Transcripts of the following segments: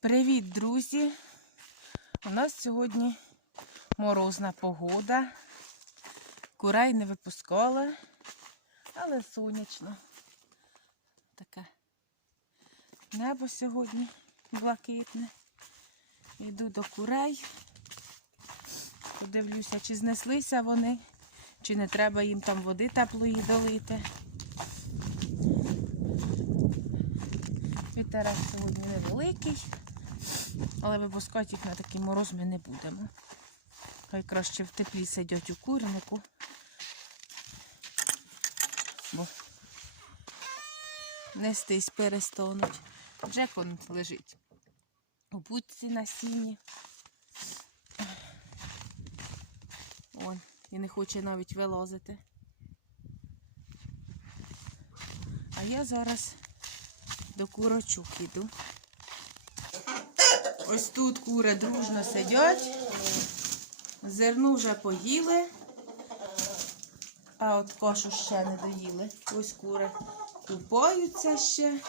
Привіт, друзі! У нас сьогодні морозна погода. Курей не випускала, але сонячно. Таке небо сьогодні блакитне. Йду до курей. Подивлюся, чи знеслися вони, чи не треба їм там води теплої долити. Вітерець сьогодні невеликий, але випускати їх на такий мороз ми не будемо. Хай краще в теплі сидять у курнику, бо нестись перестануть. Джек он лежить у будці на сіні. Он, і не хоче навіть вилазити. А я зараз до курочок іду. Ось тут кури дружно сидять. Зерно вже поїли, а от кашу ще не доїли. Ось кури купаються ще.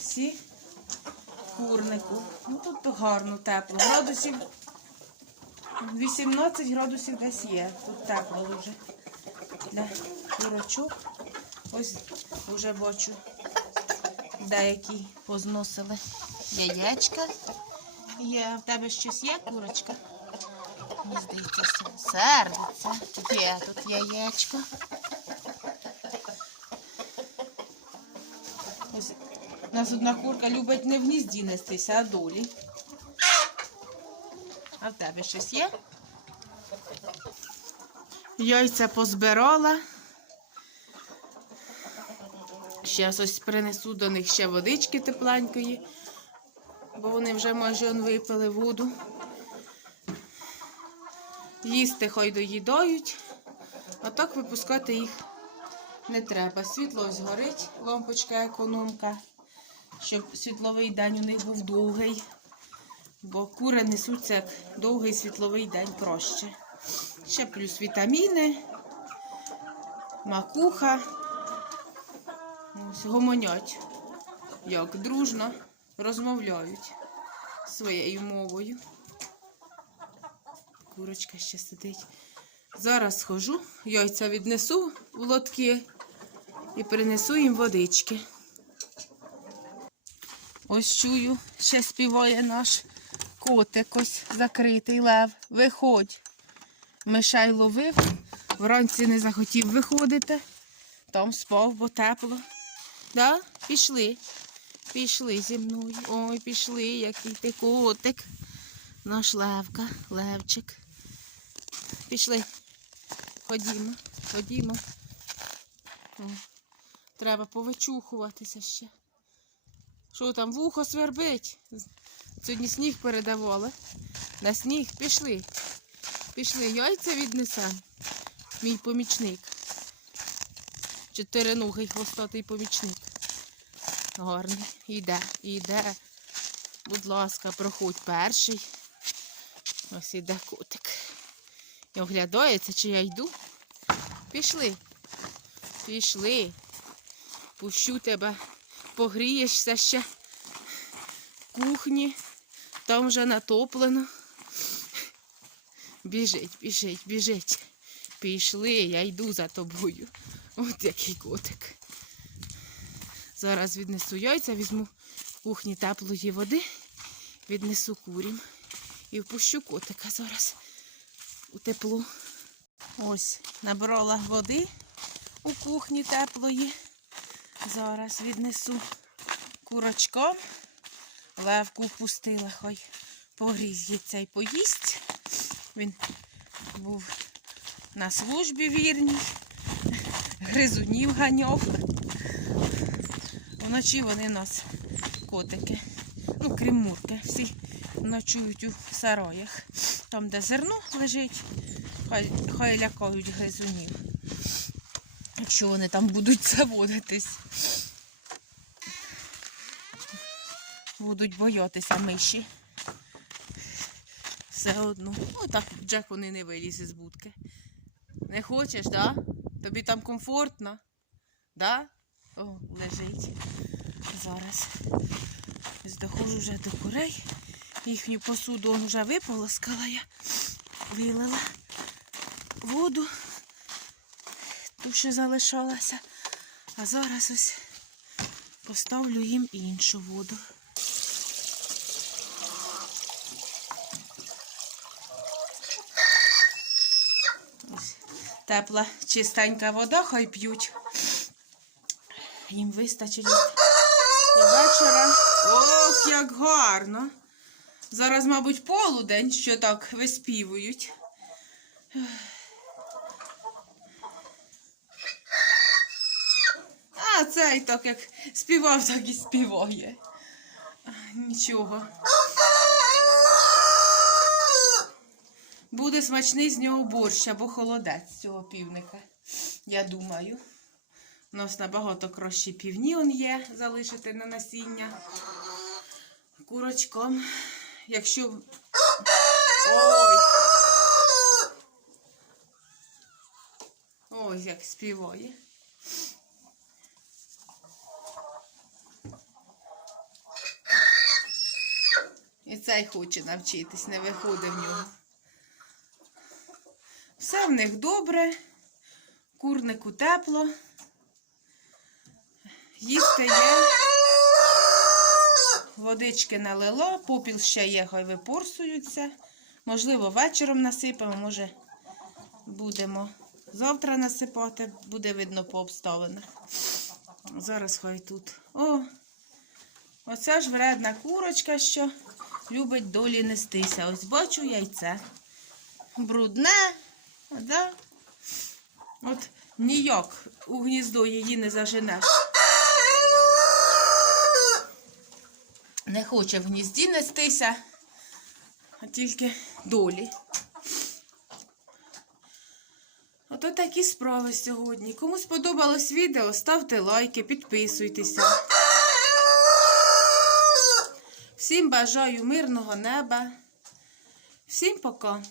Всі курнику. Ну тут гарно тепло. Градусів 18 градусів десь є. Тут тепло дуже. Для курочок. Ось вже бачу. Деякі позносили яєчка. Є, в тебе щось є, курочка? Мені здається, се- сердиться. Є тут яєчко. Ось у нас одна курка любить не в гнізді нестися, а долі. А в тебе щось є? Яйця позбирала. Зараз ось принесу до них ще водички тепленької, бо вони вже майже випили воду. Їсти хай доїдають, а так випускати їх не треба. Світло ось горить, лампочка економка, щоб світловий день у них був довгий, бо кури несуться як довгий світловий день проще. Ще плюс вітаміни, макуха. Гомонять, як дружно розмовляють своєю мовою. Курочка ще сидить. Зараз схожу, яйця віднесу в лотки і принесу їм водички. Ось чую, ще співає наш котик, ось закритий лев. Виходь. Мишай ловив, вранці не захотів виходити. Там спав, бо тепло. Да? Пішли. Пішли зі мною. Ой, пішли, який ти котик. Наш Левка, Левчик. Пішли. Ходімо, ходімо. Треба повичухуватися ще. Що там, вухо свербить? Сьогодні сніг передавали. На сніг пішли. Пішли, яйця віднесемо. Мій помічник. Чотириногий хвостатий помічник. Гарний. Іде, іде. Будь ласка, проходь перший. Ось іде котик. І оглядається, чи я йду. Пішли. Пішли. Пущу тебе. Погрієшся ще в кухні. Там вже натоплено. Біжить, біжить, біжить. Пішли, я йду за тобою. От який котик. Зараз віднесу яйця, візьму кухні теплої води, віднесу курям і впущу котика зараз у тепло. Ось, набрала води у кухні теплої. Зараз віднесу курочкам. Левку впустила, хай погрізється і поїсть. Він був на службі вірній, гризунів ганяв. Вночі вони у нас котики, ну крім мурки, всі ночують у сараях. Там, де зерно лежить, хай, хай лякають гризунів. Якщо вони там будуть заводитись. Будуть боятися миші. Все одно. Ну так Джек вони не виліз із будки. Не хочеш, да? Тобі там комфортно? Да? О, лежить. Зараз. Доходжу вже до курей. Їхню посуду вже виполоскала я, вилила воду, ту, що залишалася. А зараз ось поставлю їм іншу воду. Ось Тепла, чистенька вода, хай п'ють. Їм вистачить до вечора. Ох, як гарно. Зараз, мабуть, полудень, що так виспівують. А цей так як співав, так і співає. Нічого. Буде смачний з нього борщ або холодець цього півника. Я думаю. У нас набагато кращі півні он є, залишити на насіння курочком. Якщо. Ой! Ой, як співає. І цей хоче навчитись, не виходить в нього. Все в них добре, курнику тепло. Їсти є. Водички налило, попіл ще є, хай випорсуються. Можливо, вечором насипемо, може, будемо завтра насипати, буде видно по обставинах. Зараз хай тут. О, оця ж вредна курочка, що любить долі нестися. Ось бачу яйце. Брудне, да? От ніяк у гніздо її не заженеш. Не хоче в гнізді нестися, а тільки долі. Ото такі справи сьогодні. Кому сподобалось відео, ставте лайки, підписуйтеся. Всім бажаю мирного неба. Всім пока.